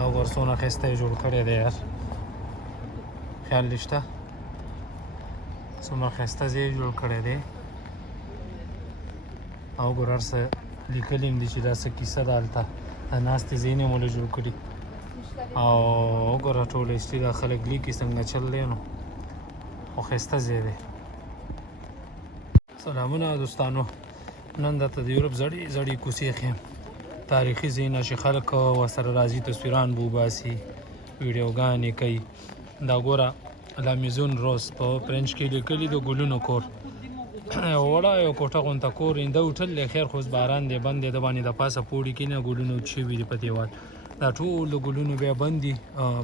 او ورسونه ښایسته یې جوړ کړی دی یار خیال دې شته څومره ښایسته ځای یې جوړ کړی دی او ګوره هر څه لیکلي هم دي چې دا څه کیسه ده هلته د ناستې ځایونه یې موږ جوړ کړي او وګوره ټول هسټري دا خلک لیکي څنګه چل دی نو خو ښایسته ځای دی سلامونه دوستانو نن درته د یورپ زړې زړې کوڅې ښیم تاریخي ځایونه چې خلک ورسره راځي تصویران به وباسي ویډیوګانې کوي دا ګوره لا میزون روز په فرنچ کې لیکلي د ګلونو کور وړه یو کوټه غونته کور اینده هوټل دی خیر خو اوس باران دی بند دی د باندې د پاسه پوړي کې نه ګلونه وچ شوي دي په دیوال دا ټول د ګلونو بیا بند دي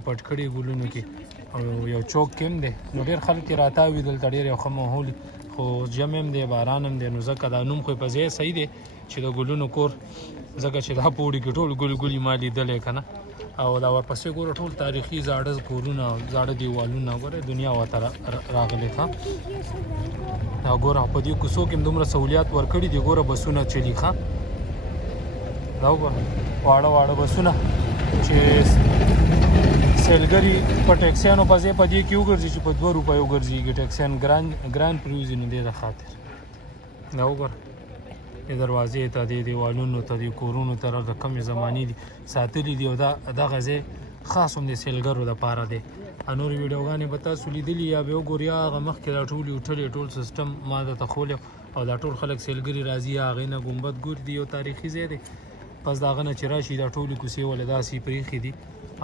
پټ کړي ګلونو کې او یو چوک کې هم دی نو ډېر خلک یې راتاوي دلته ډېر یو ښه ماحول خو جمع هم دی باران هم دی نو ځکه دا نوم خو یې په ځای صحیح دی چې د ګلونو کور ځکه چې دا پوړي کې ټول ګل ګل یې ما لیدلی که نه او دا ورپسې ګوره ټول تاریخي زاړه کورونه زاړه دیوالونه ګوره دنیا ورته راغلی ښه دا ګوره په دې کوڅو کې هم دومره سهولیات ورکړي دي ګوره بسونه چلي ښه دا وګوره واړه واړه بسونه چې سیلګري په ټیکسیانو په ځای په دې کې وګرځي چې په 2 روپیو وګرځېږي ټیکسیان ګران پرېوځي نو دې د خاطر دا وګوره دې دروازې ته دې دیوالونو ته دې کورونو ته د کمې زمانې دي ساتلي دي او دغه ځای خاص هم د سیلګرو دپاره دی نورې ویډیوګانې به تاسو لیدلي یا به وګورئ هغه مخکې دا ټول هوټلې ټول سیسټم ما درته خولی او دا ټول خلک سیلګري راځي هغې نه ګمبد ګور دي یو تاریخي ځای دی پس د هغه نه چې راشي دا ټولې کوڅې ولې داسې پرېښي دي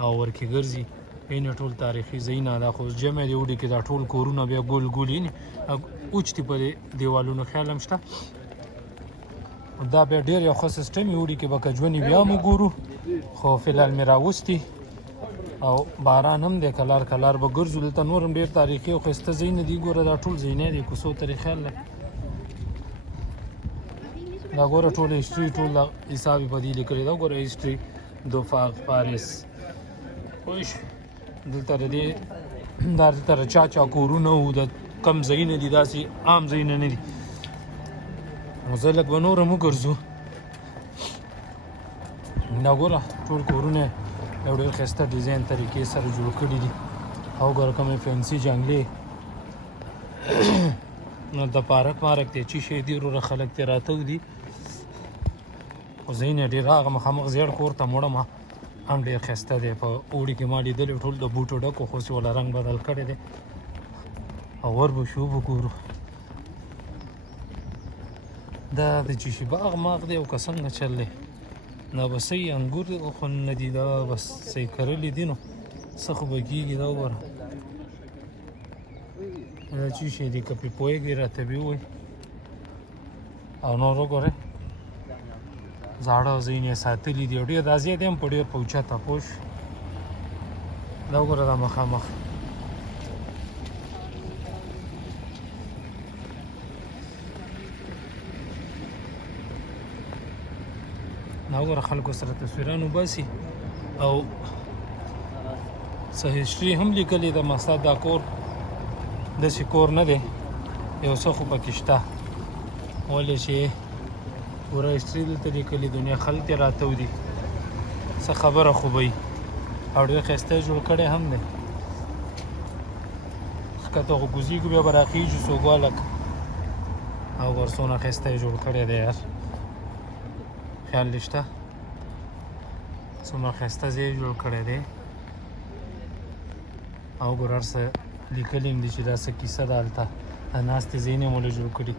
او ورکې ګرځي یعنې ټول تاریخي ځایونه دا خو جمع دی وړي کې دا ټول کورونه بیا ګول ګول یعنې اوچ دي په دیوالونو خیال هم شته دا بیا ډېر یو ښه سیسټم یې وړي کې به کجونې بیا هم وګورو خو فلحال مې راوستي او باران هم دی کلار کلار به ګرځو دلته نور هم ډېر تاریخي او ښایسته ځایونه دي ګوره دا ټول ځایونه دي کوڅو ته خیال دی دا ګوره ټول هسټري ټول حساب یې په دې لیکلی دا ګوره هسټري دوفاق پاریس پوه شو دلته د دې دا دلته د چا چا کورونه وو د کم ځایونه دي داسې عام ځایونه نه دي نو زه لږ به نور هم وګرځو دا ګوره ټول کورونه یو ډېر ښایسته ډیزاین طریقې سره جوړ کړي دي او ګوره کومې فینسي جنګلې نو د پارک مارک دی چې شی دي وروره خلک ترې راته دي خو ځایونه ډېر هغه مخامخ زیړ کور ته مړم هم ډېر ښایسته دی په اوړي کې ما لیدلی ټول د بوټو ډک و خو اوس یې وله رنګ بدل کړی دی او ور به شو وګورو دا د چیشي باغ ماغ دی او که څنګه چل دی دا به صحیح انګور خو نه دي دا بس صحیح کرلي دي نو څه خو به کېږي دا وګوره دا چې شی دی که پرې پوهېږئ راته به ووایي او نور وګورئ زاړه ځایونه یې ساتلي دي او ډېر دا ځای دی هم په ډېر په اوچته پوه شو دا وګوره دا مخامخ دا وګوره خلکو سره تصویران وباسي او څه هسټري هم لیکلې ده مقصد دا کور داسې کور نه دی یو څه خو پکې شته ولې چې پوره هسټري دلته لیکلې دنیا خلک یې راته ودي څه خبره خو به وي او ډېر ښایسته یې جوړ کړی هم دی ښکته خو کوزیږو بیا به راخېږو څوګوالک او ورڅونه ښایسته یې جوړ کړی دی یار خیال دې شته څومره ښایسته ځای یې جوړ کړی دی او ګوره هر څه لیکلي هم دي چې دا څه کیسه ده هلته د ناستې ځایونه یې موږ جوړ کړي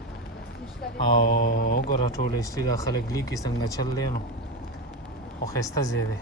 او وګوره ټول هسټري دا خلک لیکي څنګه چل دی نو خو ښایسته ځای دی